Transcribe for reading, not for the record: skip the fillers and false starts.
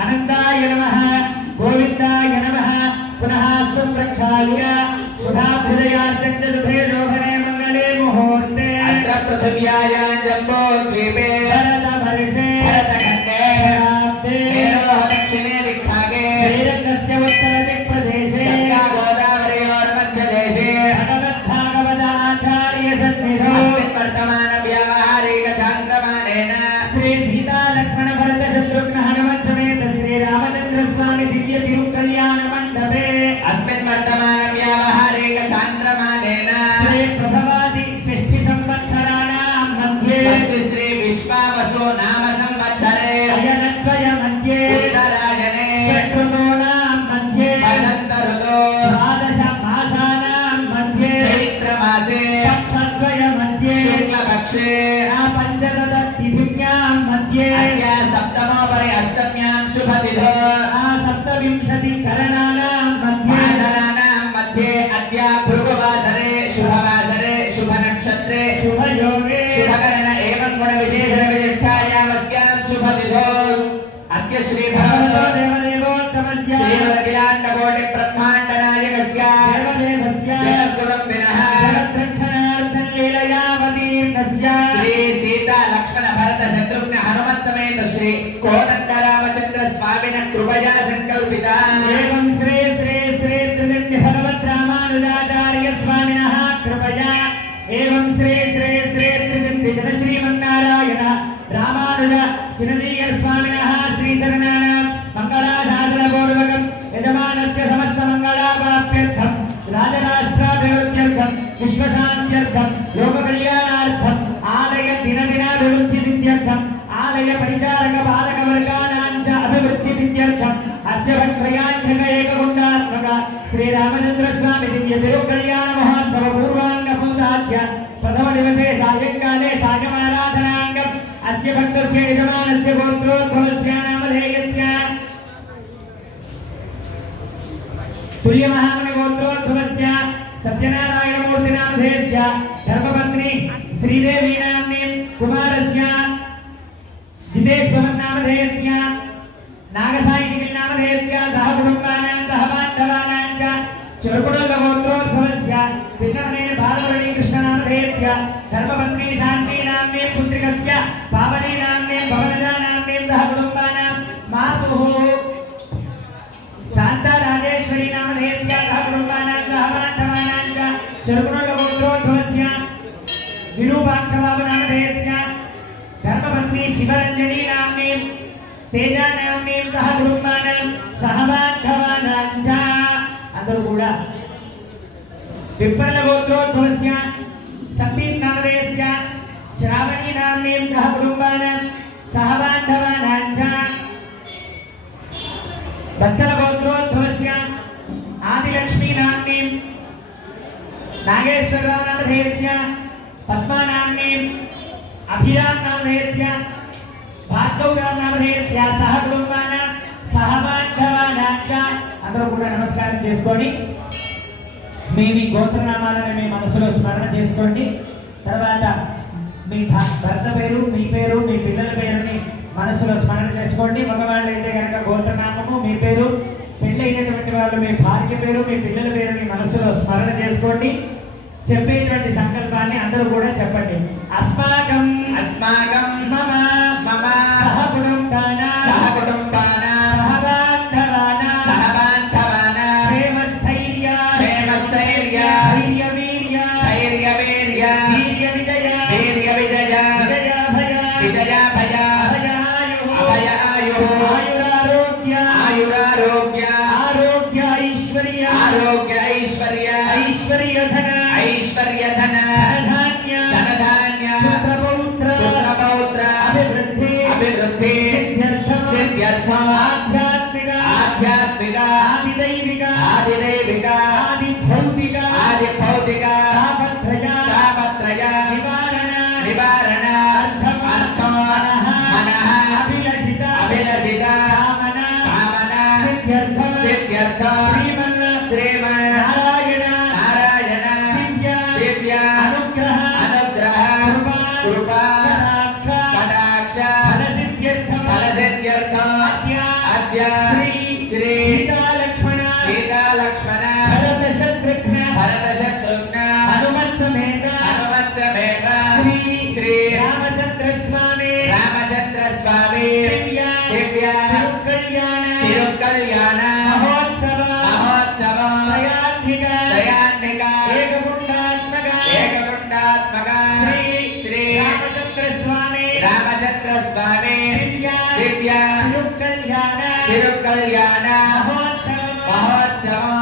अनंताय नमः गोविंदाय नमः पुनः स्तु प्रक्षाल्य शुभाभ्युदयार्थं च शुभे शोभने मंगले मुहूर्ते अत्र पृथिव्यायां जम्बोद्वीपे भरतवर्षे भरतखण्डे दक्षिणे दिग्भागे श्रीरङ्गस्य उत्तरदिक्प्रदेशे गोदावर्योर्मध्यदेशे भगवद्भागवताचार्यसन्निधौ अस्मिन् वर्तमानव्यावहारिकचान्द्रमानेन श्री सीता लक्ष्मण भरत शत्रुघ्न हनुमत् समेत श्री रामचंद्र स्वामी दिव्य तिरुकल्याण मंडपे अस्मिन् वर्तमानव्यावहारिकचान्द्रमानेन श्री प्रभवादि षष्ठी संवत्सराणां मध्ये श्री विश्वावसु नाम संवत्सरे अयनद्वय मध्ये उत्तरायणे षट्ऋतूनां मध्ये वसन्त ऋतौ द्वादश मासानां मध्ये चैत्र मासे पक्षद्वय मध्ये शुक्लपक्षे पंचदश तिथिभ्यां मध्ये अद्य सप्तमोपरि अष्टम्यां शुभतिथौ सप्तविंशतिकरणानां मध्ये वासराणां मध्ये अद्य भृगुवासरे शुभवासरे शुभनक्षत्रे शुभयोगे शुभकरण एवं गुणविशेषविशिष्टायामस्यां शुभतिथौ अस्य श्री भगवतो देवदेवोत्तमस्य श्रीमदखिलाण्डकोटिब्रह्माण्डनायकस्य देवदेवस्य जगद्गुणम्बिनः जगद्रक्षणार्थं लीलयावतीर्णस्य श्री सीता लक्ष्मण भरत शत्रुघ्न हनुमत् समेत श्री कोदण्डरामचन्द्र स्वामिनः कृपया संकल्पिता एवं श्री श्री श्री त्रिदण्ड भगवत् रामानुजाचार्य स्वामिनः कृपया एवं श्री श्री श्री त्रिदण्ड जन श्रीमन्नारायण रामानुज चिरंजीव स्वामिनः श्री चरणानां मंगलासाधनपूर्वकं यजमानस्य समस्त मंगलावाप्त्यर्थं राजराष्ट्राभिवृद्ध्यर्थं विश्वशान्त्यर्थं लोककल्याणार्थं आलय दिनदिनाभिवृद्धिसिद्ध्यर्थं आलय परिचारक पालकवर्गाणां च अभिवृद्धिसिद्ध्यर्थं अस्य भक्त्रयान्यक एकगुण्डात्मक श्रीरामचन्द्र स्वामी दिव्य तिरुकल्याण महोत्सव पूर्वाङ्गपूजाद्य प्रथम दिवसे सायंकाले सायमाराधनाङ्गम् अस्य भक्तस्य यजमानस्य गोत्रोद्भवस्य नामधेयस्य तुल्यमहामुनि गोत्रोद्भवस्य सत्यनारायणमूर्ति नामधेयस्य धर्मपत्नी श्रीदेवी नाम्नीं कुमारस्य जितेश्वर नामधेयस्य नागसायिनिकि नामधेयस्य सह कुटुम्बानां सह बान्धवानां च चुरुकुडुल्ल गोत्रोद्भवस्य पितृमनेन बालमुरळी कृष्ण नामधेयस्य धर्मपत्नी शान्ति नाम्नीं पुत्रिकस्य पावनी नाम्नीं भवनजा नाम्नीं सह कुटुम्बानां मातुः शान्ता राजेश्वरी नामधेयस्य सह कुटुम्बानां सह बान्धवानां च चुरुकुडुल्ल गोत्रोद्भवस्य विरूपाक्षबाबु नामधेयस्य धर्मपत्नी शिवरंजनी नाम्नीं तेजा नाम्नीं सह कुटुम्बानां सह बान्धवानां च अंदरू कूडा पिप्पल गोत्रोद्भवस्य सतीं नामधेयस्य श्रावणी नाम्नीं सह कुटुम्बानां सह बान्धवानां च बच्चल गोत्रोद्भवस्य आदिलक्ष्मी नाम्नीं नागेश्वरराव नामधेयस्य पद्मा नाम्नीं अभिराम नामधेयस्य भार्गवराव नामधेयस्य सह कुटुम्बानां सह बान्धवानां च అందరూ కూడా నమస్కారం చేసుకోండి మీ గోత్రనామాలను మీ మనసులో స్మరణ చేసుకోండి తర్వాత మీ భర్త పేరు మీ పేరు మీ పిల్లల పేరుని మనసులో స్మరణ చేసుకోండి మగవాళ్ళు అయితే కనుక గోత్రనామము మీ పేరు పెళ్ళైనటువంటి వాళ్ళు మీ భార్య పేరు మీ పిల్లల పేరుని మనసులో స్మరణ చేసుకోండి చెప్పేటువంటి సంకల్పాన్ని అందరూ కూడా చెప్పండి అస్మాకం అస్మాకం మమ మమ సహ కుటుంబానా సహ కుటుంబానా సహ బాంధవానా సహ బాంధవానా క్షేమస్థైర్య క్షేమస్థైర్య ధైర్య వీర్య ధైర్య వీర్య వీర్య విజయ వీర్య విజయ విజయ భయ విజయ భయ అభయ ఆయు ఆయురారోగ్య ఆయురారోగ్య ఆరోగ్య ఐశ్వర్య ఆరోగ్య ఐశ్వర్య ఐశ్వర్య ధన ऐश्वर्य धन धनधान्य धनधान्य पुत्र पौत्र अभिवृद्धि अभिवृद्धि सिद्ध्यर्थ आध्यात्मिक आध्यात्मिक आदिदैविक आदिदैविक आदिभौतिक आदिभौतिक तापत्रय तापत्रय निवारण निवारण अर्थम मनः अभिलषित अभिलषित कामना कामना सिद्ध्यर्थ सिद्ध्यर्थ श्रीमन् श्रीमन् नारायण नारायण अनुग्रह अनुग्रह कृपा कटाक्ष फलसिद्ध्यर्थ नव्य श्री सीता लक्ष्मण भरत शत्रुघ्न हनुमत समेत श्री रामचंद्र स्वामी दिव्य तिरुकल्याण महोत्सव दयान्विका एककुण्डात्मक श्री रामचंद्र स्वामी दिव्य तिरुकल्याण महोत्सव